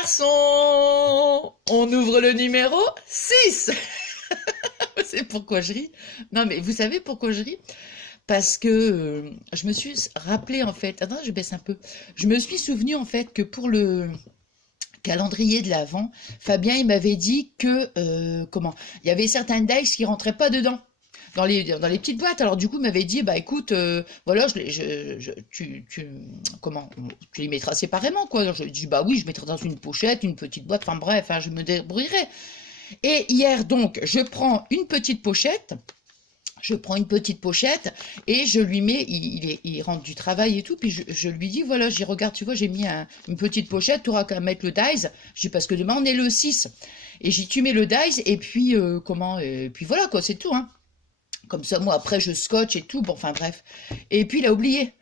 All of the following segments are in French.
garçons, on ouvre le numéro 6. C'est pourquoi je ris. Non, mais vous savez pourquoi je ris? Parce que je me suis rappelé en fait. Attends, je baisse un peu. Je me suis souvenu en fait que pour le calendrier de l'Avent, Fabien il m'avait dit que comment il y avait certains dice qui rentraient pas dedans. Dans les petites boîtes. Alors du coup, il m'avait dit, bah écoute, voilà, comment, tu les mettras séparément, quoi. Alors, je lui ai dit, bah oui, je mettrai dans une pochette, une petite boîte, enfin bref, hein, je me débrouillerai. Et hier, donc, je prends une petite pochette et je lui mets, il rentre du travail et tout, puis je lui dis, voilà, j'y regarde, tu vois, j'ai mis une petite pochette, tu auras qu'à mettre le dice. Je dis, parce que demain, on est le 6. Et j'ai tu mets le dice, et puis, et puis voilà, quoi, c'est tout, hein. Comme ça, moi, après, je scotche et tout. Bon, enfin, bref. Et puis, il a oublié.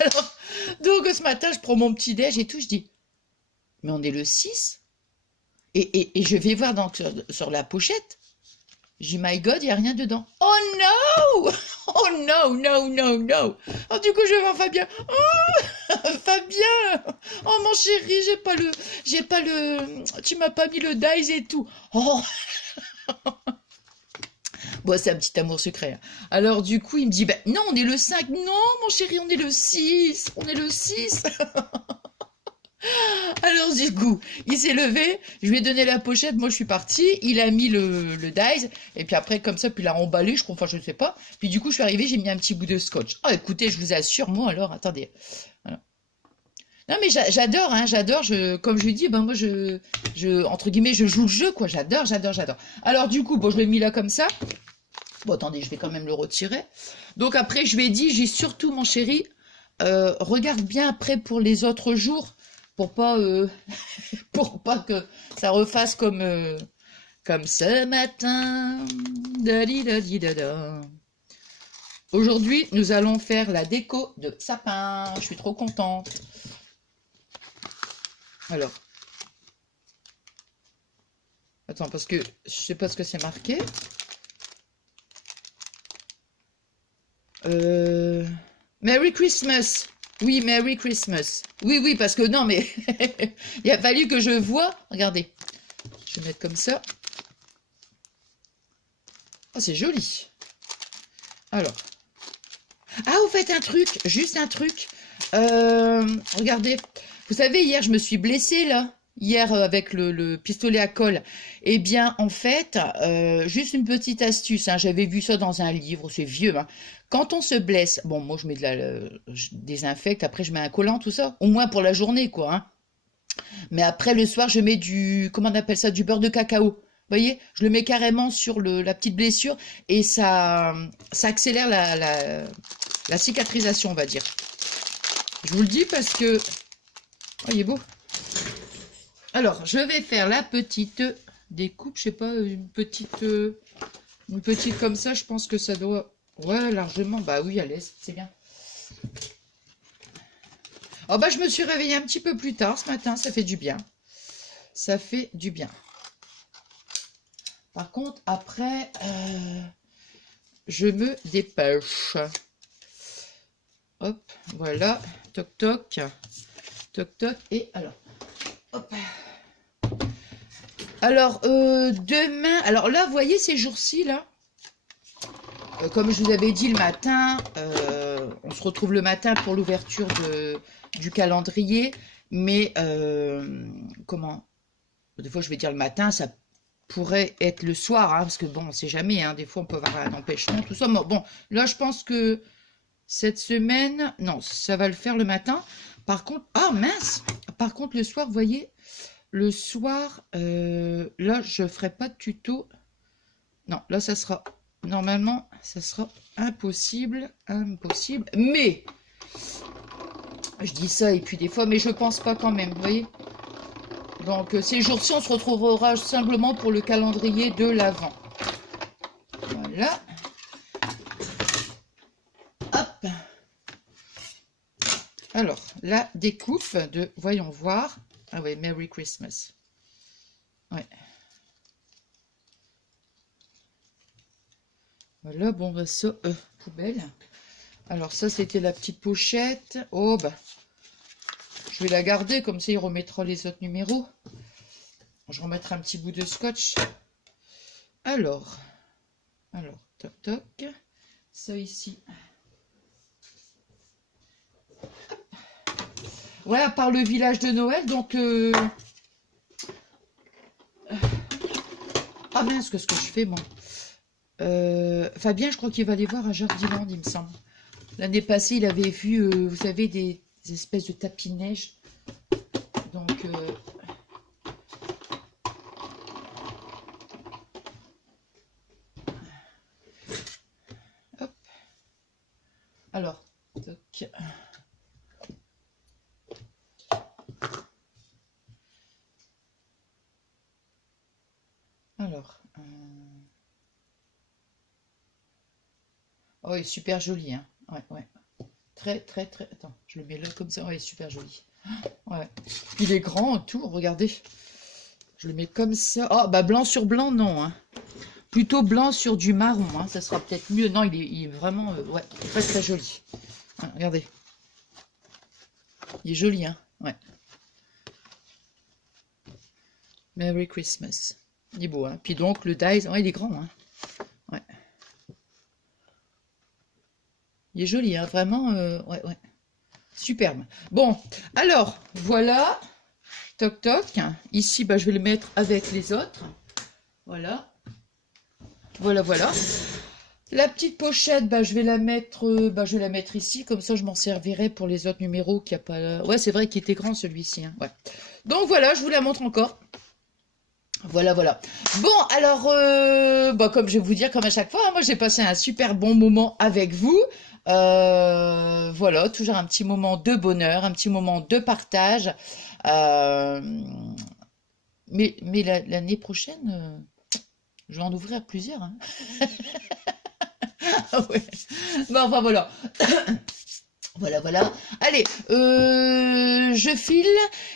Alors, donc, ce matin, je prends mon petit déj et tout. Je dis, mais on est le 6. Et je vais voir sur la pochette. Je dis, my God, il n'y a rien dedans. Oh no! Oh no, no, no, no. Alors, du coup, je vais voir Fabien. Oh, Fabien! Oh, mon chéri, tu m'as pas mis le dice et tout. Oh! Bon, c'est un petit amour secret, hein. Alors, du coup, il me dit, ben non, on est le 5. Non, mon chéri, on est le 6. On est le 6. Alors, du coup, il s'est levé, je lui ai donné la pochette, moi je suis partie, il a mis le dice, et puis après, comme ça, puis il l'a emballé, je crois, enfin, je ne sais pas. Puis du coup, je suis arrivée, j'ai mis un petit bout de scotch. Ah, écoutez, je vous assure, moi, alors, attendez. Voilà. Non, mais j'adore, hein, j'adore, comme je lui dis, ben moi, entre guillemets, je joue le jeu, quoi, j'adore, j'adore, j'adore. Alors, du coup, bon, je l'ai mis là comme ça. Bon, attendez, je vais quand même le retirer. Donc après, je lui ai dit, j'ai surtout, mon chéri, regarde bien après pour les autres jours, pour pas, pour pas que ça refasse comme ce matin. Dali, dali, dada. Aujourd'hui, nous allons faire la déco de sapin. Je suis trop contente. Alors, attends, parce que je sais pas ce que c'est marqué. Merry Christmas. Oui, Merry Christmas. Oui, oui, parce que non, mais il a fallu que je voie. Regardez. Je vais mettre comme ça. Oh, c'est joli. Alors. Ah, vous faites un truc. Juste un truc. Regardez. Vous savez, hier, je me suis blessée, là. Hier, avec le pistolet à colle. Eh bien, en fait, juste une petite astuce, hein, j'avais vu ça dans un livre, c'est vieux, hein. Quand on se blesse, bon, moi, je mets je désinfecte, après, je mets un collant, tout ça. Au moins pour la journée, quoi, hein. Mais après, le soir, je mets comment on appelle ça, du beurre de cacao. Vous voyez, je le mets carrément sur la petite blessure et ça accélère la cicatrisation, on va dire. Je vous le dis parce que... Oh, il est beau. Alors, je vais faire la petite découpe, je sais pas, une petite comme ça, je pense que ça doit... Ouais, largement, bah oui, à l'aise, c'est bien. Oh bah, je me suis réveillée un petit peu plus tard ce matin, ça fait du bien. Ça fait du bien. Par contre, après, je me dépêche. Hop, voilà, toc toc, toc toc, et alors, hop. Alors, demain, alors là, vous voyez ces jours-ci, là, comme je vous avais dit le matin, on se retrouve le matin pour l'ouverture du calendrier, mais comment? Des fois, je vais dire le matin, ça pourrait être le soir, hein, parce que bon, on ne sait jamais, hein, des fois, on peut avoir un empêchement, tout ça. Mais bon, là, je pense que cette semaine, non, ça va le faire le matin. Par contre, ah mince! Par contre, le soir, vous voyez, le soir, là, je ne ferai pas de tuto. Non, là, ça sera... Normalement, ça sera impossible. Impossible. Mais, je dis ça et puis des fois, mais je pense pas quand même, vous voyez. Donc, ces jours-ci, on se retrouvera simplement pour le calendrier de l'Avent. Voilà. Hop. Alors, la découpe de... Voyons voir. Ah ouais, Merry Christmas. Ouais. Voilà, bon, bah ça, poubelle. Alors ça, c'était la petite pochette. Oh, bah, Je vais la garder, comme ça il remettra les autres numéros. Je remettrai un petit bout de scotch. Alors, toc toc. Ça ici. Voilà, par le village de Noël, donc... Ah mince, qu'est-ce que je fais, moi? Fabien, je crois qu'il va aller voir à Jardiland, il me semble. L'année passée, il avait vu, vous savez, des espèces de tapis neige. Donc... Hop. Alors, toc. Alors, oh, il est super joli, hein. Ouais, ouais. Très, très, très... Attends, je le mets là comme ça. Ouais, il est super joli. Ouais. Il est grand, tout, regardez. Je le mets comme ça. Oh, bah blanc sur blanc, non, hein. Plutôt blanc sur du marron, hein. Ça sera peut-être mieux. Non, il est vraiment... ouais, très, très joli. Hein, regardez. Il est joli, hein. Ouais. Merry Christmas. Il est beau, hein. Puis donc, le dies, ouais, il est grand, hein. Ouais. Il est joli, hein. Vraiment, ouais, ouais. Superbe. Bon, alors, voilà. Toc, toc. Ici, bah, je vais le mettre avec les autres. Voilà. Voilà, voilà. La petite pochette, bah, je vais la mettre ici. Comme ça, je m'en servirai pour les autres numéros qu'il n'y a pas... Ouais, c'est vrai qu'il était grand, celui-ci, hein. Ouais. Donc, voilà, je vous la montre encore. Voilà, voilà. Bon, alors, bah, comme je vais vous dire, comme à chaque fois, hein, moi, j'ai passé un super bon moment avec vous. Voilà, toujours un petit moment de bonheur, un petit moment de partage. Mais l'année prochaine, je vais en ouvrir plusieurs, hein. Ah ouais. Bon, enfin, voilà. Voilà, voilà. Allez, je file.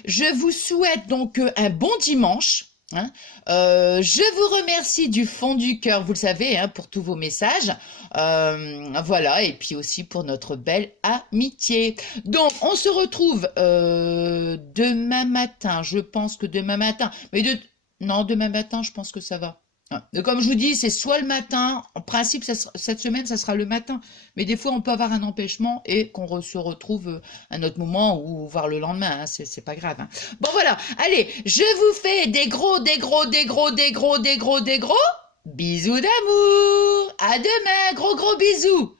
Je vous souhaite donc un bon dimanche. Hein. Je vous remercie du fond du cœur, vous le savez, hein, pour tous vos messages. Voilà, et puis aussi pour notre belle amitié. Donc, on se retrouve demain matin. Je pense que demain matin. Non, demain matin, je pense que ça va. Comme je vous dis, c'est soit le matin, en principe, cette semaine, ça sera le matin. Mais des fois, on peut avoir un empêchement et qu'on se retrouve à un autre moment ou voir le lendemain. Hein, c'est pas grave. Hein. Bon, voilà. Allez, je vous fais des gros bisous d'amour. À demain. Gros bisous.